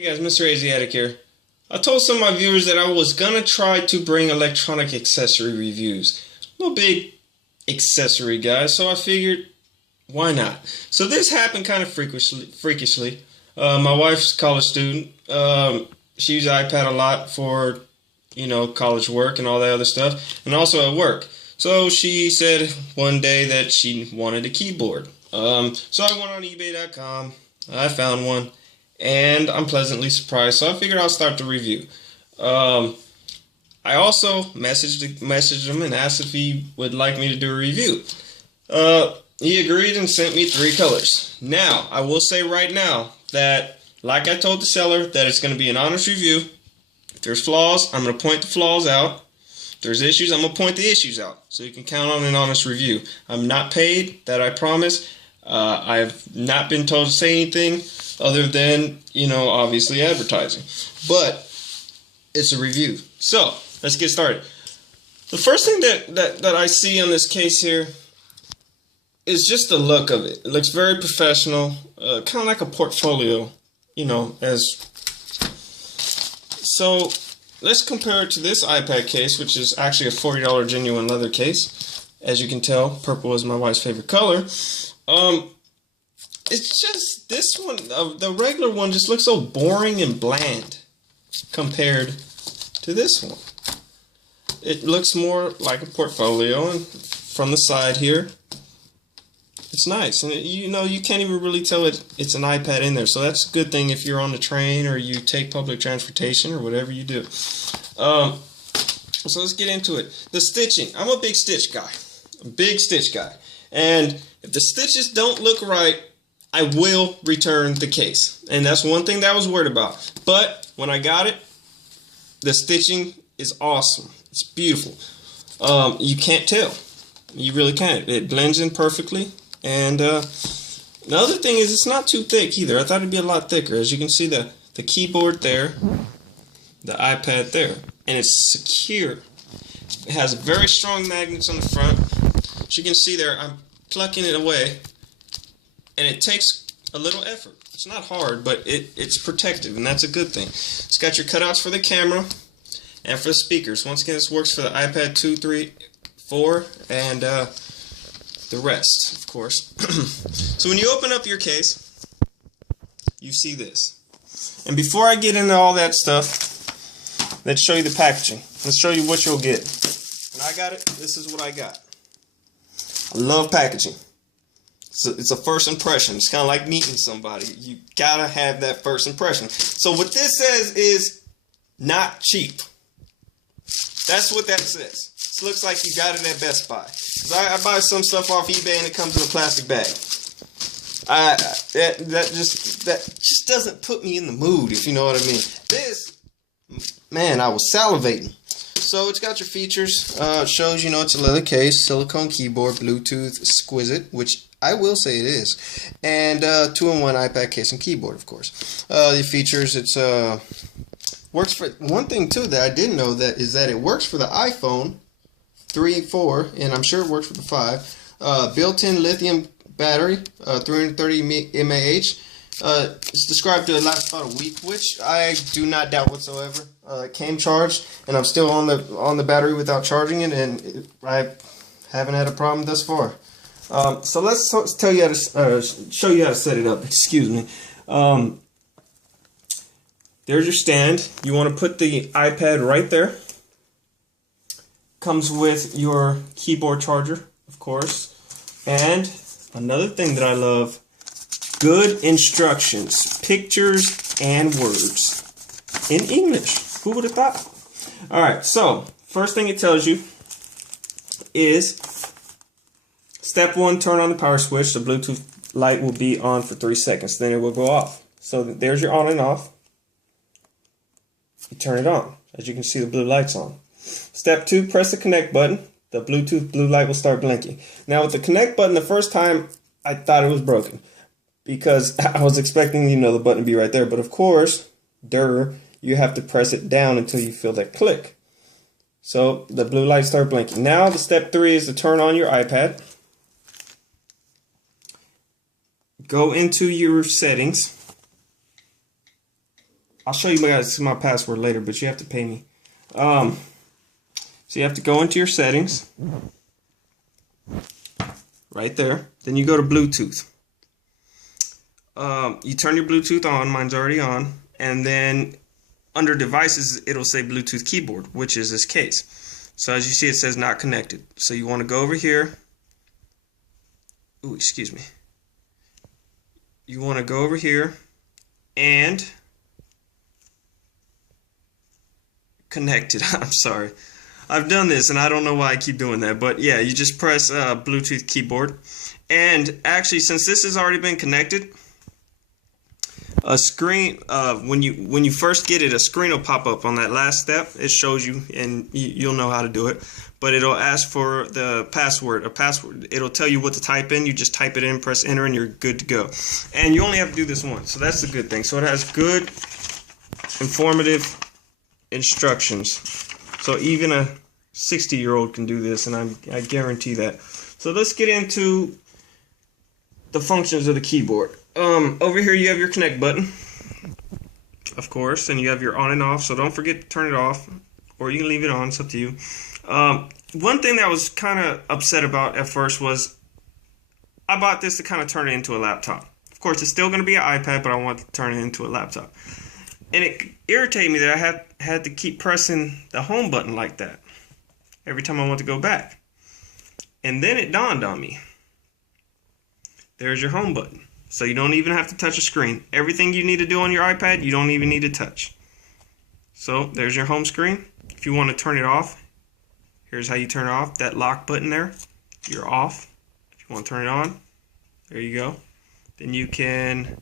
Hey guys, Mr. Asiatic here. I told some of my viewers that I was gonna try to bring electronic accessory reviews. I'm a big accessory guy, so I figured, why not? So this happened kind of freakishly. My wife's a college student. She uses iPad a lot for, college work and all that other stuff, and also at work. So she said one day that she wanted a keyboard. So I went on eBay.com. I found one. And I'm pleasantly surprised, so I figured I'll start the review. I also messaged him and asked if he would like me to do a review. He agreed and sent me 3 colors. Now, I will say right now that, like I told the seller, that it's going to be an honest review. If there's flaws, I'm going to point the flaws out. If there's issues, I'm going to point the issues out. So you can count on an honest review. I'm not paid, that I promise. I have not been told to say anything other than, obviously advertising. But it's a review. So, let's get started. The first thing that I see on this case here is just the look of it. It looks very professional, kind of like a portfolio, So, let's compare it to this iPad case, which is actually a $40 genuine leather case. As you can tell, purple is my wife's favorite color. It's just this one, the regular one just looks so boring and bland compared to this one. It looks more like a portfolio, and from the side here, it's nice. And you can't even really tell it's an iPad in there, so that's a good thing if you're on the train or you take public transportation or whatever you do. So let's get into it. The stitching. I'm a big stitch guy. And if the stitches don't look right, I will return the case. And that's one thing that I was worried about. But when I got it, the stitching is awesome. It's beautiful. You can't tell. You really can't. It blends in perfectly. And the other thing is it's not too thick either. I thought it'd be a lot thicker. As you can see, the keyboard there, the iPad there. And it's secure. It has very strong magnets on the front. As you can see there, I'm plucking it away. And it takes a little effort. It's not hard, but it's protective, and that's a good thing. It's got your cutouts for the camera and for the speakers. Once again, this works for the iPad 2, 3, 4, and the rest, of course. So when you open up your case, you see this. And before I get into all that stuff, let's show you the packaging. Let's show you what you'll get. When I got it, this is what I got. I love packaging. It's a first impression. It's kind of like meeting somebody. You gotta have that first impression. So what this says is not cheap. That's what that says. It looks like you got it at Best Buy. I buy some stuff off eBay and it comes in a plastic bag. That just doesn't put me in the mood, if you know what I mean. This, man, I was salivating. So it's got your features. It shows, it's a leather case, silicone keyboard, Bluetooth, exquisite, which I will say it is, and 2-in-1 iPad case and keyboard, of course. The features, it's works for one thing too that I didn't know is that it works for the iPhone 3, 4, and I'm sure it works for the 5. Built-in lithium battery, 330 mAh. It's described to last about a week, which I do not doubt whatsoever. It came charged, and I'm still on the battery without charging it, and I haven't had a problem thus far. So let's tell you how to show you how to set it up. Excuse me. There's your stand. You want to put the iPad right there. Comes with your keyboard charger, of course. And another thing that I love, good instructions, pictures and words in English. Who would have thought? All right. So first thing it tells you is step 1, turn on the power switch. The Bluetooth light will be on for 3 seconds. Then it will go off. So there's your on and off. You turn it on. As you can see, the blue light's on. Step 2, press the connect button. The Bluetooth blue light will start blinking. Now with the connect button, the first time I thought it was broken because I was expecting, the button to be right there. But of course, you have to press it down until you feel that click. So the blue light start blinking. Now the step 3 is to turn on your iPad. Go into your settings. I'll show you guys my password later, but you have to pay me. So you have to go into your settings, right there. Then you go to Bluetooth. You turn your Bluetooth on. Mine's already on. And then under devices, it'll say Bluetooth keyboard, which is this case. So as you see, it says not connected. So you want to go over here. Ooh, excuse me. You want to go over here and connect it. I'm sorry. I've done this and I don't know why I keep doing that. But yeah, you just press Bluetooth keyboard. And actually, since this has already been connected, a screen when you first get it, a screen will pop up on that last step. It shows you, and you'll know how to do it. But it'll ask for the password, a password. It'll tell you what to type in. You just type it in, press enter, and you're good to go. And you only have to do this once, so that's the good thing. So it has good, informative instructions. So even a 60-year-old can do this, and I guarantee that. So let's get into the functions of the keyboard. Over here you have your connect button, of course, and you have your on and off, so don't forget to turn it off, or you can leave it on, it's up to you. One thing that I was kind of upset about at first was I bought this to kind of turn it into a laptop. Of course, it's still going to be an iPad, but I want to turn it into a laptop. And it irritated me that I had to keep pressing the home button like that every time I want to go back. And then it dawned on me. There's your home button. So you don't even have to touch a screen. Everything you need to do on your iPad, you don't even need to touch. So there's your home screen. If you want to turn it off, here's how you turn it off. That lock button there, you're off. If you want to turn it on, there you go. Then you can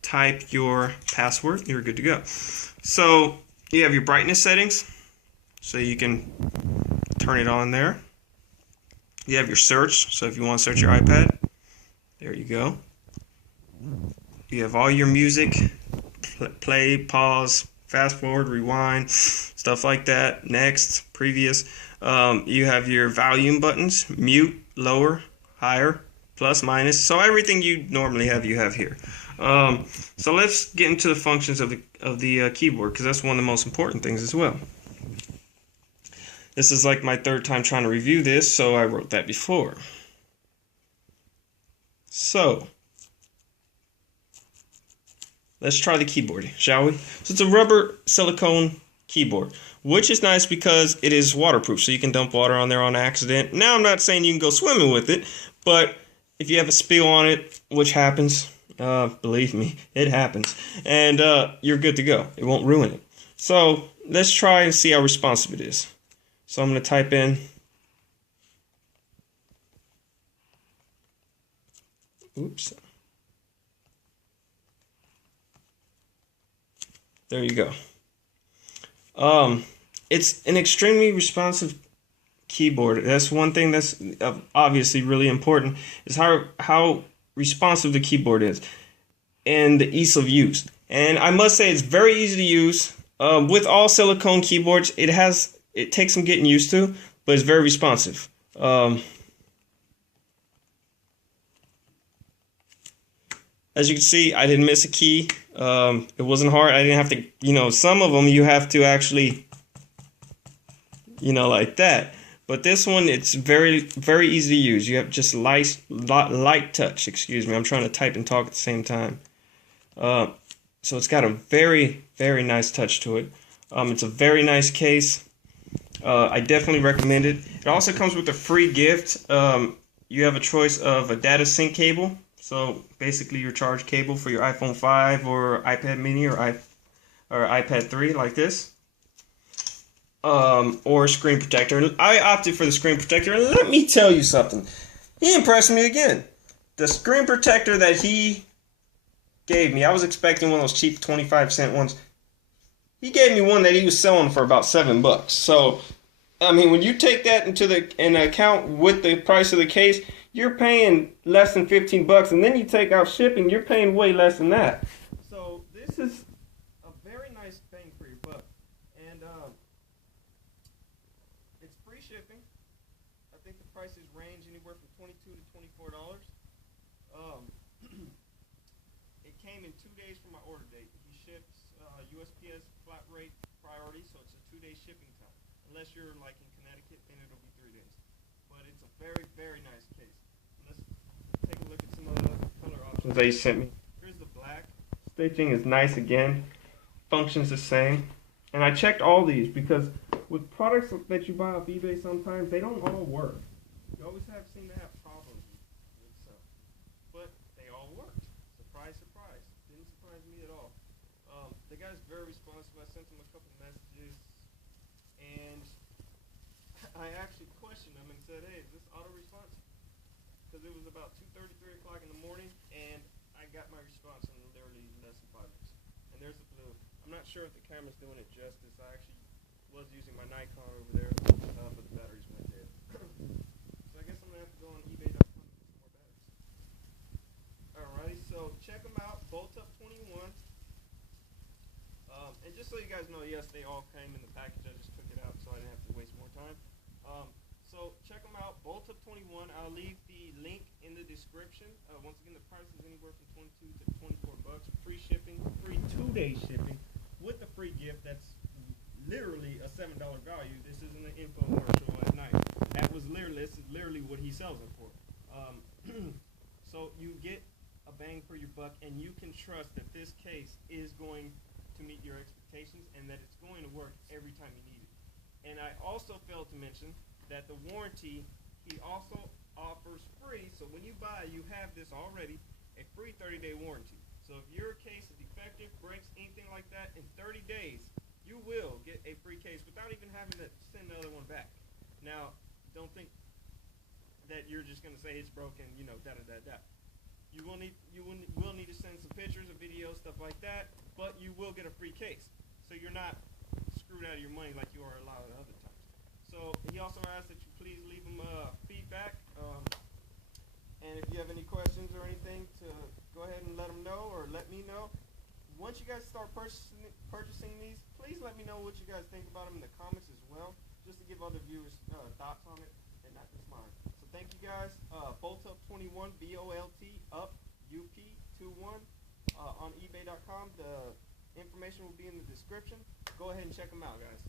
type your password. You're good to go. So you have your brightness settings. So you can turn it on there. You have your search. So if you want to search your iPad, there you go. You have all your music, play, pause, fast forward, rewind, stuff like that. Next, previous. You have your volume buttons, mute, lower, higher, plus, minus. So everything you normally have, you have here. So let's get into the functions of the keyboard, because that's one of the most important things as well. This is like my third time trying to review this, so I wrote that before. So let's try the keyboard, shall we? So it's a rubber silicone keyboard, which is nice because it is waterproof, so you can dump water on there on accident. Now, I'm not saying you can go swimming with it, but if you have a spill on it, which happens, believe me, it happens, and you're good to go. It won't ruin it. So let's try and see how responsive it is. So I'm going to type in, oops. There you go. It's an extremely responsive keyboard. That's one thing that's obviously really important, is how responsive the keyboard is and the ease of use. And I must say it's very easy to use. With all silicone keyboards, it takes some getting used to, but it's very responsive. As you can see, I didn't miss a key. It wasn't hard. I didn't have to, some of them you have to actually, like that. But this one, it's very, very easy to use. You have just light touch. Excuse me. I'm trying to type and talk at the same time. So it's got a very, very nice touch to it. It's a very nice case. I definitely recommend it. It also comes with a free gift. You have a choice of a data sync cable. So basically your charge cable for your iPhone 5 or iPad mini or iPad 3 like this. Or a screen protector. I opted for the screen protector, and let me tell you something. He impressed me again. The screen protector that he gave me, I was expecting one of those cheap 25-cent ones. He gave me one that he was selling for about $7. So, I mean, when you take that into account with the price of the case, you're paying less than $15, and then you take out shipping, you're paying way less than that. So this is a very nice bang for your buck, and it's free shipping. I think the prices range anywhere from $22 to $24. It came in 2 days from my order date. He ships UPS flat rate priority, so it's a 2-day shipping time. Unless you're like in Connecticut, then it'll be 3 days. But it's a very, very nice case. Let's take a look at some other color options they sent me. Here's the black. Stitching is nice again. Functions the same. And I checked all these because with products that you buy off eBay sometimes, they don't all work. You always seem to have problems with some. But they all worked. Surprise, surprise. Didn't surprise me at all. The guy's very responsive. I sent him a couple messages. And I actually questioned him and said, hey, is this auto response? Because it was about 2:30, 3 o'clock in the morning, and I got my response in literally less than 5 minutes. And there's the blue. I'm not sure if the camera's doing it justice. I actually was using my Nikon over there, but the batteries went dead. So I guess I'm going to have to go on eBay.com to get some more batteries. Alrighty, so check them out. Bolt Up 21. And just so you guys know, yes, they all came in the package. I just took it out so I didn't have to waste more time. So check them out, Bolt Up 21. I'll leave the link in the description. Once again, the price is anywhere from $22 to $24. Free shipping, free 2-day shipping with a free gift. That's literally a $7 value. This isn't an infomercial at night. This is literally what he sells them for. So you get a bang for your buck, and you can trust that this case is going to meet your expectations and that it's going to work every time you need it. And I also failed to mention that the warranty he also offers free. So when you buy, you have this already, a free 30-day warranty. So if your case is defective, breaks, anything like that, in 30 days, you will get a free case without even having to send another one back. Now, don't think that you're just going to say it's broken, you know, da-da-da-da. You will need to send some pictures, a video, stuff like that, but you will get a free case. So you're not screwed out of your money like you are a lot of other times. So he also asked that you please leave him feedback. And if you have any questions or anything, to go ahead and let him know or let me know. Once you guys start purchasing these, please let me know what you guys think about them in the comments as well, just to give other viewers thoughts on it and not just mine. So thank you guys. Bolt Up 21, BOLT up UP21 on eBay.com. The information will be in the description. Go ahead and check them out, guys.